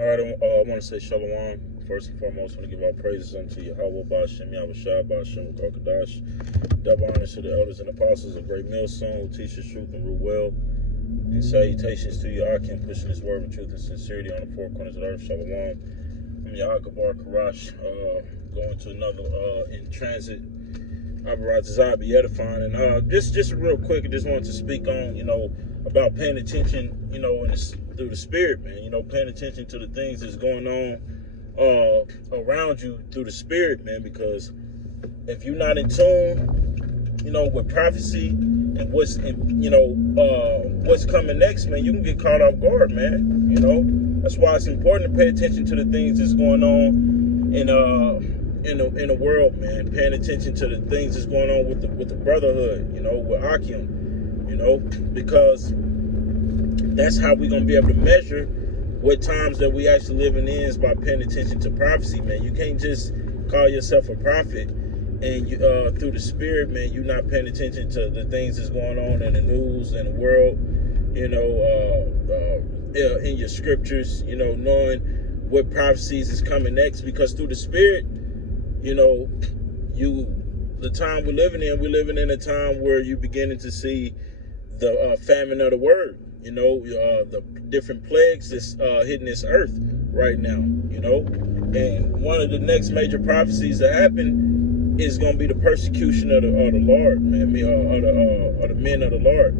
All right, I want to say shalom. First and foremost, I want to give all praises unto Yahweh, Ba'ashem, Yahushua, Ba'ashem, Kadash. Double honors to the elders and apostles of Great Millstone who teach the truth and rule well. And salutations to Yahakim, pushing his word with truth and sincerity on the four corners of the earth. Shalom. I'm Yahakabar Karash, going to another in transit. Abarazazai be edifying. And just real quick, I just wanted to speak on, about paying attention, through the spirit, man. Paying attention to the things that's going on around you through the spirit, man. Because if you're not in tune, with prophecy and what's coming next, man, you can get caught off guard, man. That's why it's important to pay attention to the things that's going on in the world, man. Paying attention to the things that's going on with the brotherhood, with Akim, because that's how we're gonna be able to measure what times that we actually living in is by paying attention to prophecy, man. You can't just call yourself a prophet and you through the spirit, man, you're not paying attention to the things that's going on in the news and the world, in your scriptures, knowing what prophecies is coming next, because through the spirit, the time we're living in a time where you're beginning to see the famine of the word, the different plagues that's hitting this earth right now, and one of the next major prophecies that happen is going to be the persecution of the Lord, man, of the men of the Lord,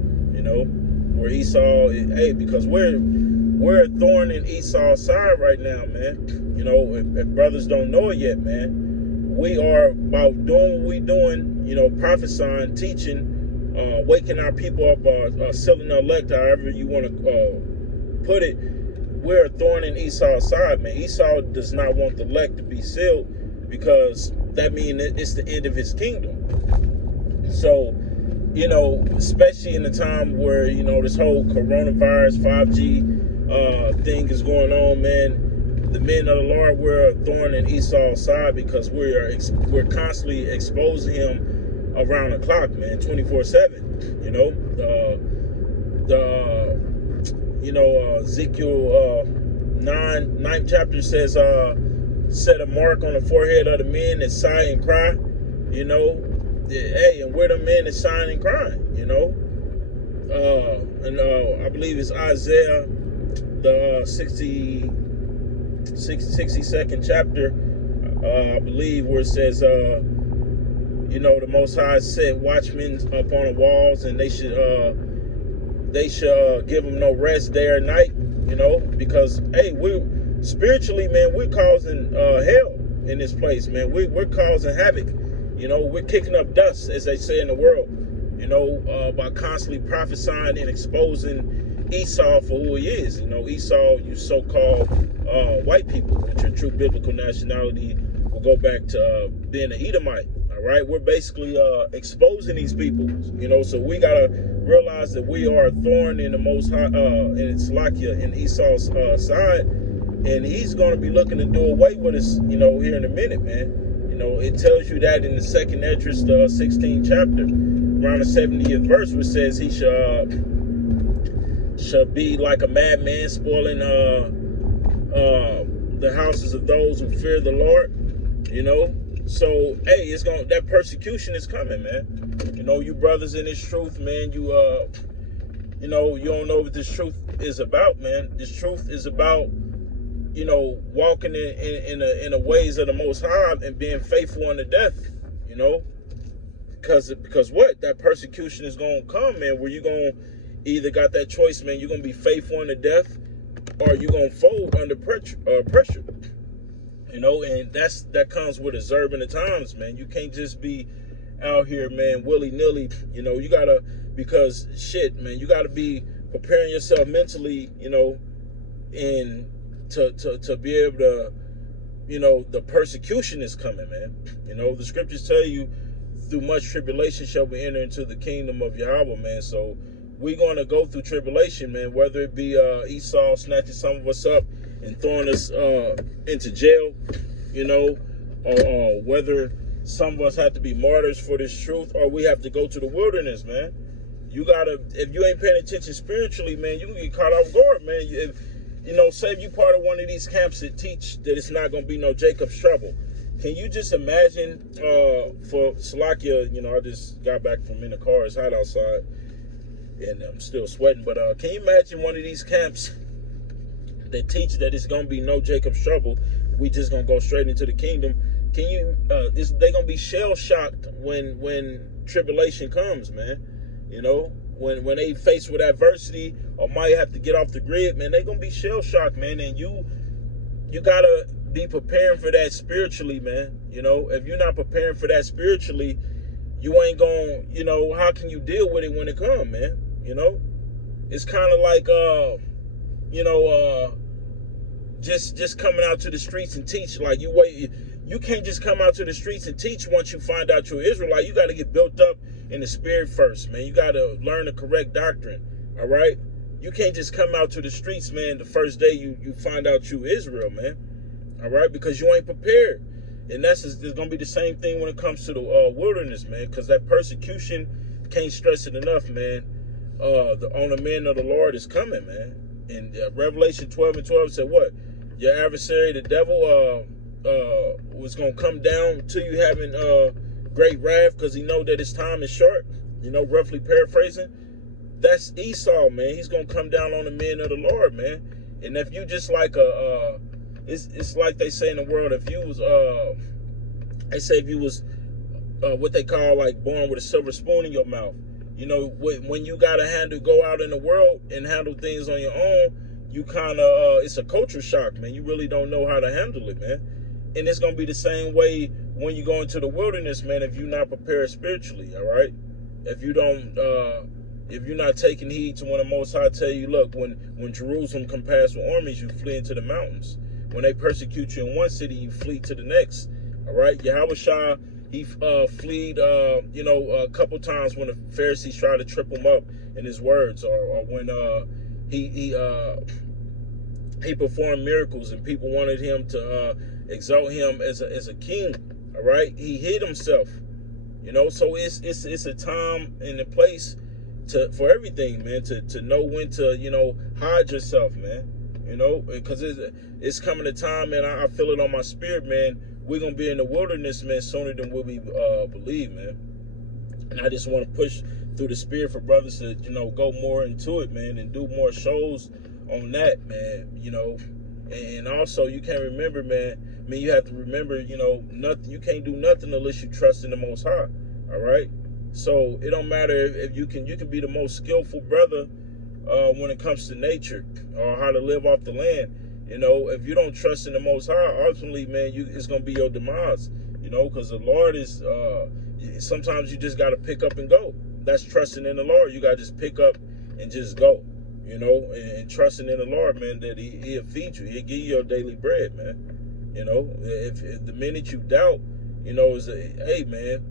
where Esau, because we're a thorn in Esau's side right now, man. If brothers don't know it yet, man, we are about doing what we're doing, prophesying, teaching, waking our people up, selling the elect, however you want to put it. We're a thorn in Esau's side, man. Esau does not want the elect to be sealed, because that means it's the end of his kingdom. So, especially in the time where, this whole coronavirus, 5G thing is going on, man, the men of the Lord, we're a thorn in Esau's side, because we're constantly exposing him around the clock, man, 24/7. Ezekiel 9th chapter says, set a mark on the forehead of the men that sigh and cry, and we're the men that sigh and crying, I believe it's Isaiah, the 62nd chapter, I believe, where it says, the Most High set watchmen up on the walls, and they should give them no rest day or night, because we're spiritually, man, we're causing hell in this place, man. We're causing havoc, we're kicking up dust, as they say in the world, by constantly prophesying and exposing Esau for who he is. Esau, you so-called white people, which your true biblical nationality will go back to being an Edomite. All right, we're basically exposing these people, so we gotta realize that we are a thorn in the Most High, in Salakia, in Esau's side, and he's gonna be looking to do away with us, here in a minute, man. It tells you that in the second Esdras, the 16th chapter, around the 70th verse, which says he shall be like a madman, spoiling the houses of those who fear the Lord, So, that persecution is coming, man. You brothers in this truth, man, you don't know what this truth is about, man. This truth is about, walking in the ways of the Most High and being faithful unto death, because what? That persecution is going to come, man, where you're going to either got that choice, man, you're going to be faithful unto death, or you're going to fold under pressure. And that comes with observing the times, man. You can't just be out here, man, willy-nilly. You gotta, because shit, man, you gotta be preparing yourself mentally, and to be able to, the persecution is coming, man. The scriptures tell you, through much tribulation shall we enter into the kingdom of Yahweh, man. So we're gonna go through tribulation, man, whether it be Esau snatching some of us up and throwing us into jail, or whether some of us have to be martyrs for this truth, or we have to go to the wilderness, man. You gotta, if you ain't paying attention spiritually, man, you can get caught off guard, man. say if you part of one of these camps that teach that it's not going to be no Jacob's trouble, can you just imagine, for Salakia, I just got back from in the car, it's hot outside, and I'm still sweating, but can you imagine one of these camps that teach that it's going to be no Jacob's trouble, we just going to go straight into the kingdom? Can you, they going to be shell-shocked when tribulation comes, man, when they faced with adversity or might have to get off the grid, man, they're going to be shell-shocked, man, and you got to be preparing for that spiritually, man. If you're not preparing for that spiritually, you ain't going, how can you deal with it when it comes, man? It's kind of like, just coming out to the streets and teach. Like, you can't just come out to the streets and teach once you find out you're Israelite. You got to get built up in the spirit first, man. You got to learn the correct doctrine, all right? You can't just come out to the streets, man, the first day you find out you Israel, man. All right, because you ain't prepared. And it's going to be the same thing when it comes to the wilderness, man, because that persecution, can't stress it enough, man. On the men of the Lord is coming, man. And Revelation 12:12 said what? Your adversary, the devil, was going to come down to you having great wrath because he know that his time is short, roughly paraphrasing. That's Esau, man. He's going to come down on the men of the Lord, man. And if you just like it's like they say in the world, if you was, what they call like born with a silver spoon in your mouth, when you got to go out in the world and handle things on your own, you kind of, it's a culture shock, man. You really don't know how to handle it, man. And it's going to be the same way when you go into the wilderness, man, if you're not prepared spiritually, all right? If you don't, if you're not taking heed to when the Most High tell you, look, when Jerusalem compassed with armies, you flee into the mountains. When they persecute you in one city, you flee to the next. All right? Yahushua, he fled, a couple times when the Pharisees tried to trip him up in his words, or when he performed miracles and people wanted him to exalt him as a king. All right? He hid himself. So it's a time and a place for everything, man, to know when to, hide yourself, man. Because it's coming a time, man, I feel it on my spirit, man. We're going to be in the wilderness, man, sooner than what we believe, man. And I just want to push through the spirit for brothers to, go more into it, man, and do more shows on that, man, And also, you can't remember, man, you have to remember, nothing. You can't do nothing unless you trust in the Most High, all right? So it don't matter if you can be the most skillful brother when it comes to nature or how to live off the land. If you don't trust in the Most High, ultimately, man, it's going to be your demise, because the Lord is, sometimes you just got to pick up and go. That's trusting in the Lord. You got to just pick up and just go, and trusting in the Lord, man, that he'll feed you. He'll give you your daily bread, man. If the minute you doubt, hey, man,